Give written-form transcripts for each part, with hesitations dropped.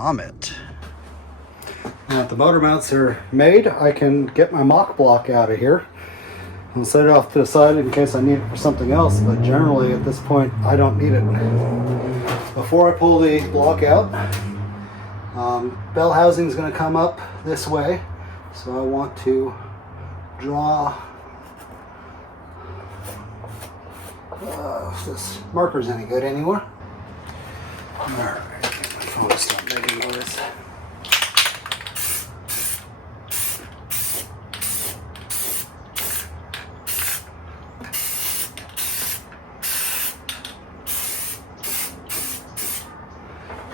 Comet. Now that the motor mounts are made, I can get my mock block out of here. I'll set it off to the side in case I need it for something else, but generally at this point I don't need it. Before I pull the block out, bell housing is going to come up this way, so I want to draw if this marker's any good anymore. Alright, my phone stopped making noise.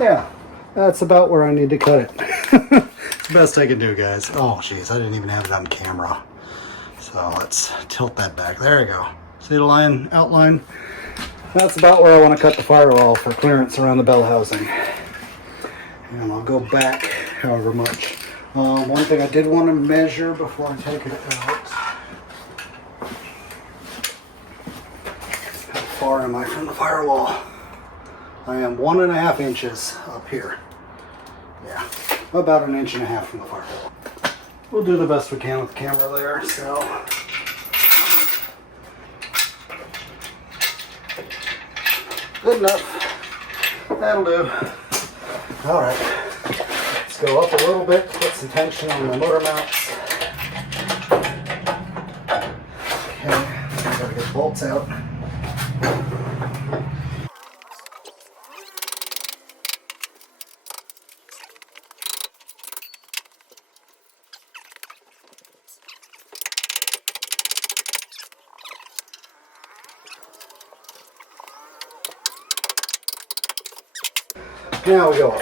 Yeah, that's about where I need to cut it. It's the best I can do, guys. Oh, jeez, I didn't even have it on camera. So let's tilt that back. There we go. See the line, outline? That's about where I want to cut the firewall for clearance around the bell housing. And I'll go back however much. One thing I did want to measure before I take it out. How far am I from the firewall? I am 1.5 inches up here. Yeah, about 1.5 inches from the firewall. We'll do the best we can with the camera there, so. Good enough. That'll do. All right, let's go up a little bit, put some tension on the motor mounts. Okay, I gotta get bolts out. Now we go up.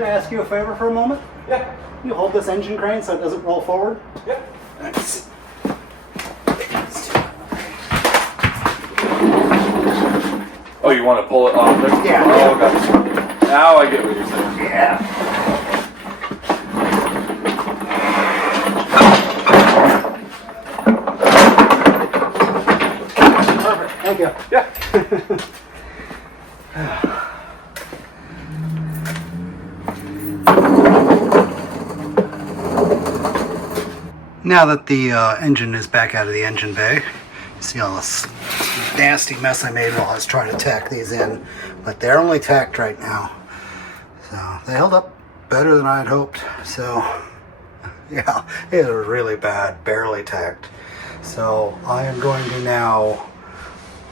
Can I ask you a favor for a moment? Yeah. Can you hold this engine crane so it doesn't roll forward? Yeah. Thanks. Oh, you want to pull it off there? Yeah. Oh, gotcha. Now I get what you're saying. Yeah. Perfect. Thank you. Yeah. Now that the engine is back out of the engine bay, you see all this nasty mess I made while I was trying to tack these in, but they're only tacked right now. So they held up better than I had hoped. So yeah, it was really bad, barely tacked. So I am going to now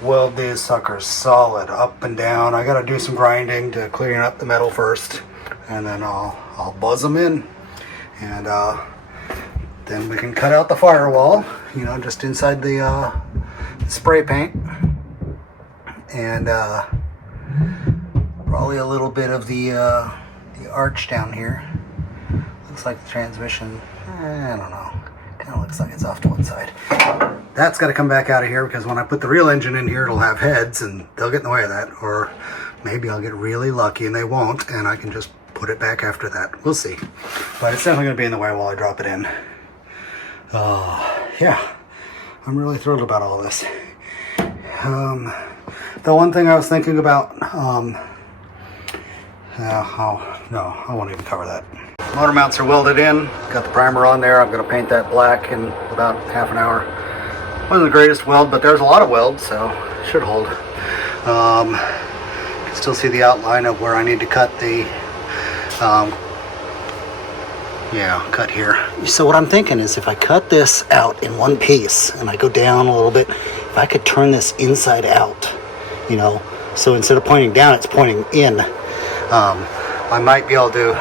weld these suckers solid up and down. I got to do some grinding to clean up the metal first, and then I'll buzz them in, and then we can cut out the firewall, you know, just inside the spray paint, and probably a little bit of the arch down here. Looks like the transmission, I don't know, kind of looks like it's off to one side. That's got to come back out of here, because when I put the real engine in here, it'll have heads and they'll get in the way of that, or maybe I'll get really lucky and they won't, and I can just put it back after that. We'll see. But it's definitely going to be in the way while I drop it in. Yeah, I'm really thrilled about all this. The one thing I was thinking about, no, I won't even cover that. Motor mounts are welded in. Got the primer on there. I'm going to paint that black in about half an hour. Wasn't the greatest weld, but there's a lot of weld, so it should hold. You can still see the outline of where I need to cut the, cut here. So what I'm thinking is if I cut this out in one piece and I go down a little bit, if I could turn this inside out, you know, so instead of pointing down, it's pointing in. I might be able to,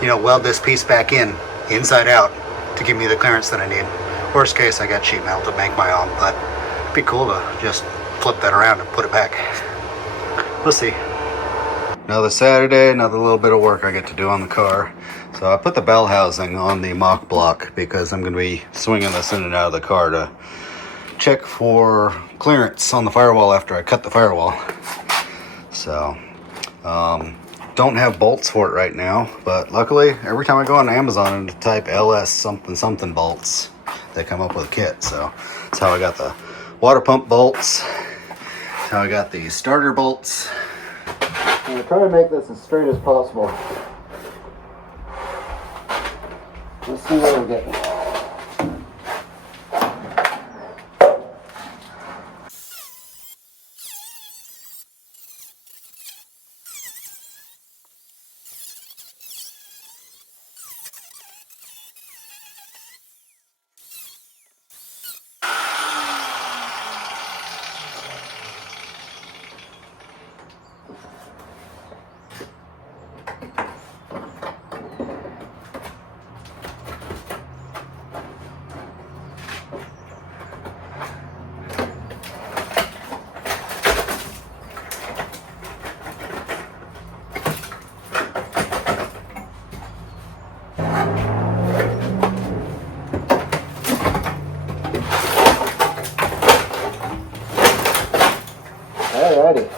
you know, weld this piece back in, inside out, to give me the clearance that I need. Worst case, I got sheet metal to make my own, but it'd be cool to just flip that around and put it back. We'll see. Another Saturday, another little bit of work I get to do on the car. So I put the bell housing on the mock block because I'm going to be swinging this in and out of the car to check for clearance on the firewall after I cut the firewall. So, don't have bolts for it right now, but luckily every time I go on Amazon and type LS something something bolts, they come up with a kit. So that's how I got the water pump bolts. That's how I got the starter bolts. I'm gonna try to make this as straight as possible. Let's see what we get. Alrighty.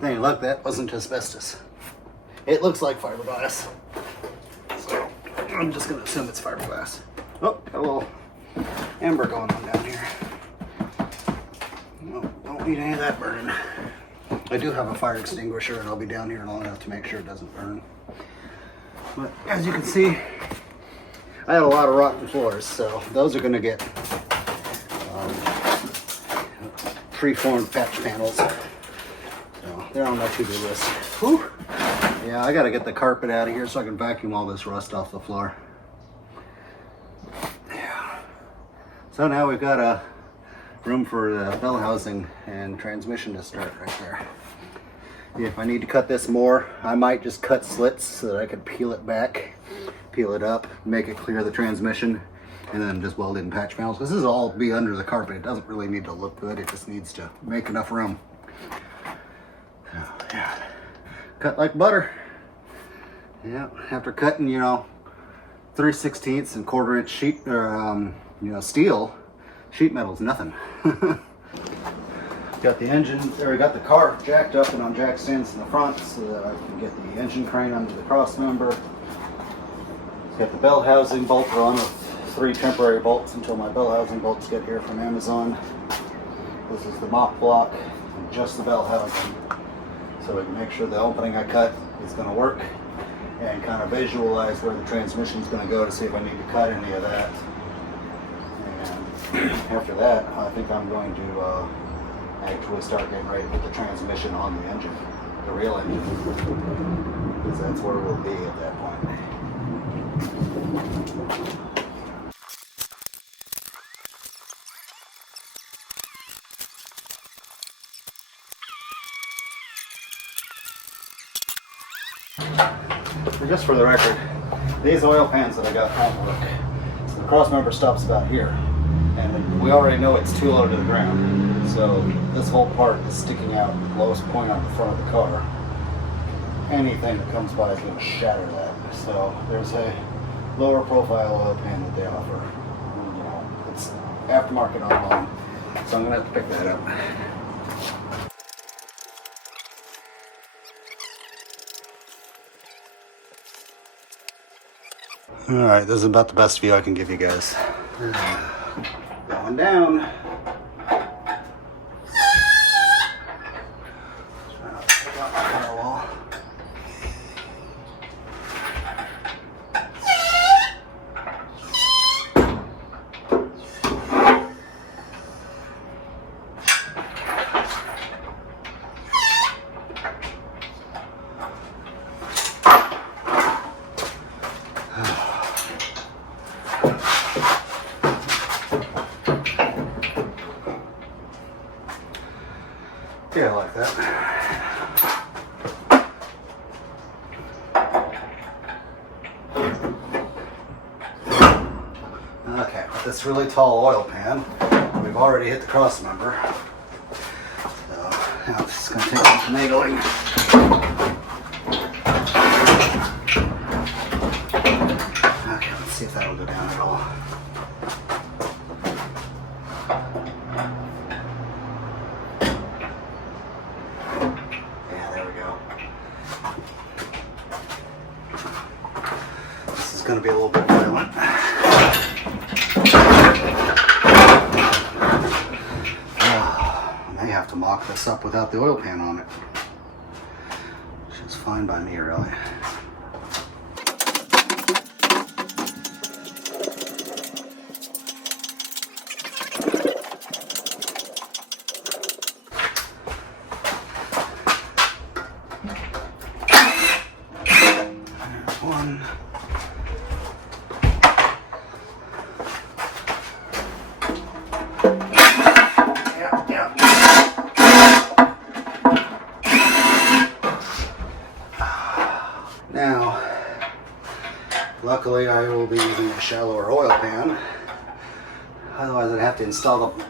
Hey, look, that wasn't asbestos. It looks like fiberglass. So I'm just gonna assume it's fiberglass. Oh, got a little ember going on down here. No, don't need any of that burning. I do have a fire extinguisher and I'll be down here long enough to make sure it doesn't burn. But as you can see, I had a lot of rotten floors, so those are gonna get preformed patch panels. So they're on my to-do list. Whew. Yeah, I gotta get the carpet out of here so I can vacuum all this rust off the floor. Yeah. So now we've got a room for the bell housing and transmission to start right there. If I need to cut this more, I might just cut slits so that I could peel it back, peel it up, make it clear the transmission, and then just weld in patch panels. This is all be under the carpet. It doesn't really need to look good. It just needs to make enough room. So, yeah. Cut like butter. Yeah, after cutting, 3/16 and 1/4 inch sheet, or steel, sheet metal's nothing. Got the engine, or got the car jacked up and on jack stands in the front so that I can get the engine crane under the cross member. Got the bell housing bolter on with 3 temporary bolts until my bell housing bolts get here from Amazon. This is the mop block and just the bell housing, so we can make sure the opening I cut is going to work and kind of visualize where the transmission is going to go to see if I need to cut any of that. And after that, I think I'm going to actually start getting ready to put the transmission on the engine. the real engine, because that's where we'll be at that point. Just for the record, these oil pans that I got don't work. So the cross member stops about here, and we already know it's too low to the ground. So this whole part is sticking out the lowest point on the front of the car. Anything that comes by is going to shatter that. So there's a lower profile oil pan that they offer. You know, it's aftermarket online, so I'm going to have to pick that up. Alright, this is about the best view I can give you guys. Going down. Try not to pick out my firewall. Yeah, I like that. Okay, with this really tall oil pan, we've already hit the cross member. So now it's just going to take some finagling. Okay, let's see if that'll go down at all. Going to be a little bit violent. I may have to mock this up without the oil pan on it, which is fine by me, really. There's one. Now, luckily I will be using a shallower oil pan, otherwise I'd have to install the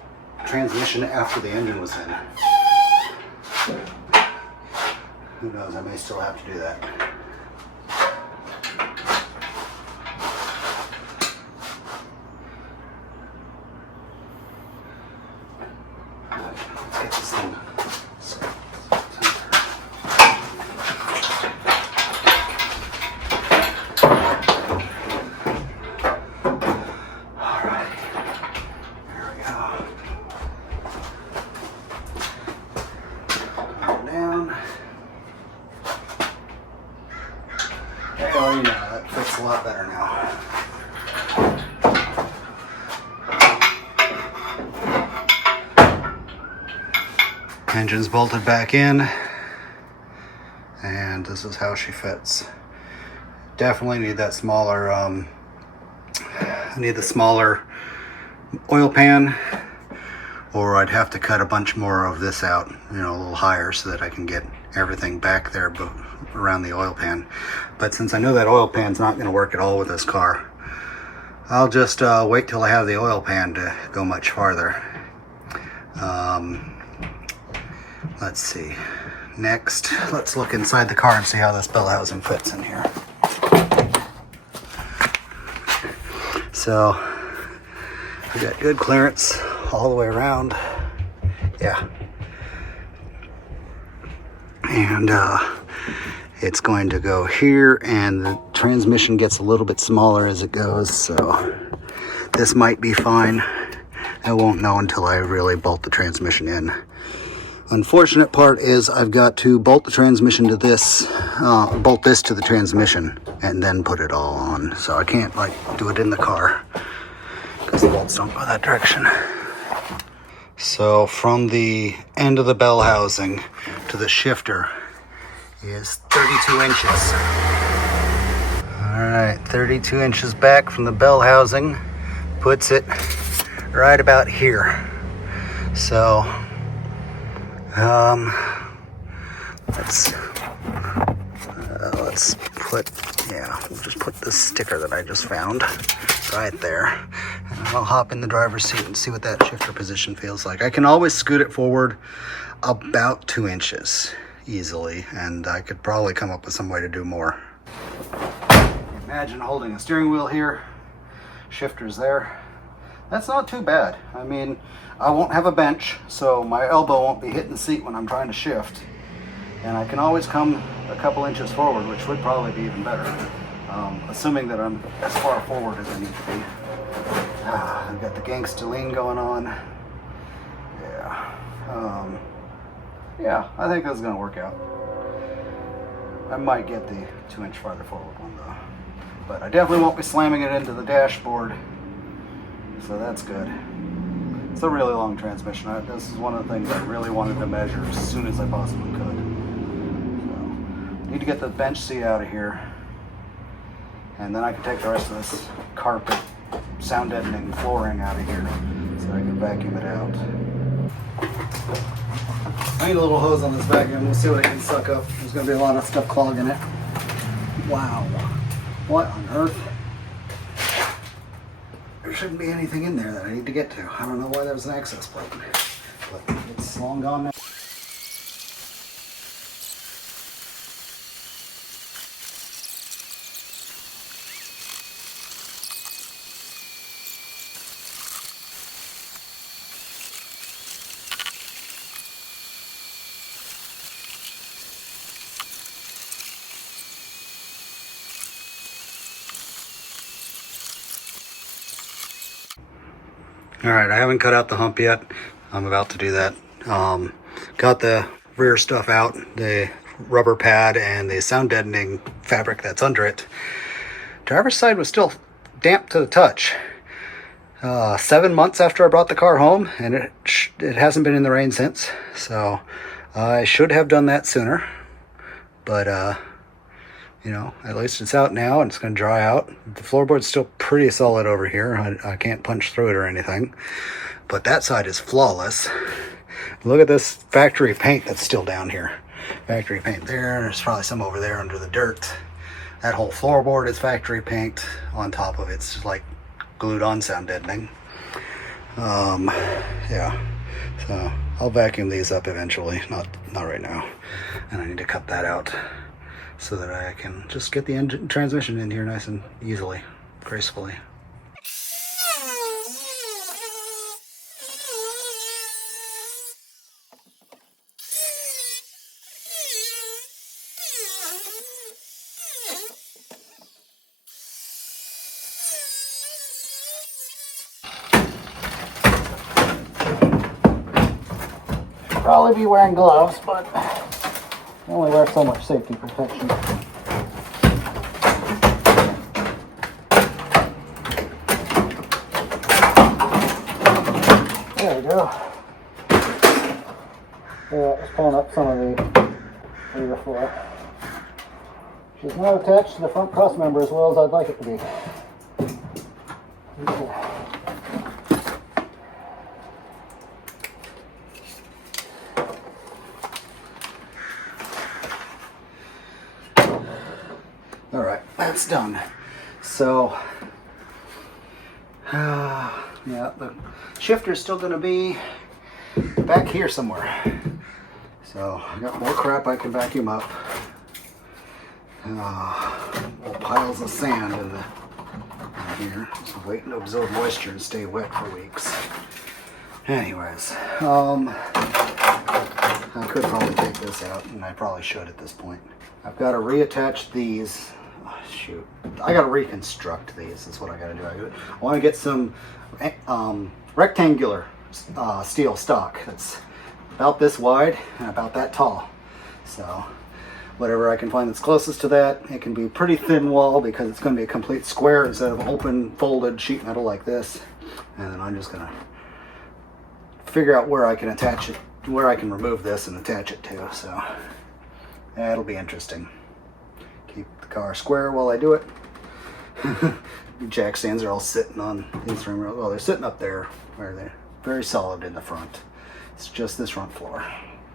transmission after the engine was in. Who knows, I may still have to do that. Let's get this thing. Oh, you know, that fits a lot better now. Engine's bolted back in, and this is how she fits. Definitely need that smaller, I need the smaller oil pan, or I'd have to cut a bunch more of this out, you know, a little higher so that I can get everything back there around the oil pan. But since I know that oil pan's not going to work at all with this car, I'll just wait till I have the oil pan to go much farther. Let's see. Next, let's look inside the car and see how this bell housing fits in here. So, we got good clearance all the way around. Yeah. And it's going to go here, and the transmission gets a little bit smaller as it goes, so this might be fine. I won't know until I really bolt the transmission in. Unfortunate part is I've got to bolt the transmission to this, bolt this to the transmission, and then put it all on. So I can't like do it in the car because the bolts don't go that direction. So from the end of the bell housing to the shifter is 32 inches. Alright, 32 inches back from the bell housing puts it right about here. So, let's put, we'll just put this sticker that I just found right there. And I'll hop in the driver's seat and see what that shifter position feels like. I can always scoot it forward about 2 inches easily, and I could probably come up with some way to do more. Imagine holding a steering wheel here, shifters there. That's not too bad. I mean, I won't have a bench, so my elbow won't be hitting the seat when I'm trying to shift. And I can always come a couple inches forward, which would probably be even better, assuming that I'm as far forward as I need to be. I've got the gangsta lean going on. Yeah, I think that's gonna work out. I might get the 2 inch farther forward one though. But I definitely won't be slamming it into the dashboard, so that's good. It's a really long transmission. This is one of the things I really wanted to measure as soon as I possibly could. So, need to get the bench seat out of here, and then I can take the rest of this carpet, sound deadening flooring out of here, so I can vacuum it out. I need a little hose on this vacuum. We'll see what it can suck up. There's going to be a lot of stuff clogging it. Wow. What on earth? There shouldn't be anything in there that I need to get to. I don't know why there's an access plate, but it's long gone now. Alright, I haven't cut out the hump yet. I'm about to do that. Got the rear stuff out, the rubber pad and the sound deadening fabric that's under it. Driver's side was still damp to the touch. 7 months after I brought the car home, and it hasn't been in the rain since. So I should have done that sooner. But you know, at least it's out now and it's going to dry out. The floorboard's still pretty solid over here. I can't punch through it or anything. But that side is flawless. Look at this factory paint that's still down here. Factory paint there. There's probably some over there under the dirt. That whole floorboard is factory paint. On top of it's just like glued on sound deadening. Yeah. So I'll vacuum these up eventually. Not right now. And I need to cut that out, so that I can just get the engine transmission in here nice and easily, gracefully. Probably be wearing gloves, but I only wear so much safety protection. There we go. Yeah, just pulling up some of the rear floor. She's not attached to the front cross member as well as I'd like it to be. Okay. All right, that's done. So, yeah, the shifter's still going to be back here somewhere. So, I got more crap I can vacuum up. Little piles of sand in here. So, waiting to absorb moisture and stay wet for weeks. Anyways, I could probably take this out, and I probably should at this point. I've got to reattach these. Oh, shoot, I got to reconstruct these. That's what I got to do. I want to get some rectangular steel stock that's about this wide and about that tall. So whatever I can find that's closest to that. It can be pretty thin wall because it's going to be a complete square instead of open folded sheet metal like this. And then I'm just going to figure out where I can attach it, where I can remove this and attach it to. So That'll be interesting. Keep the car square while I do it. Jack stands are all sitting on these rim rails. Well, they're sitting up there where they're very solid in the front. It's just this front floor.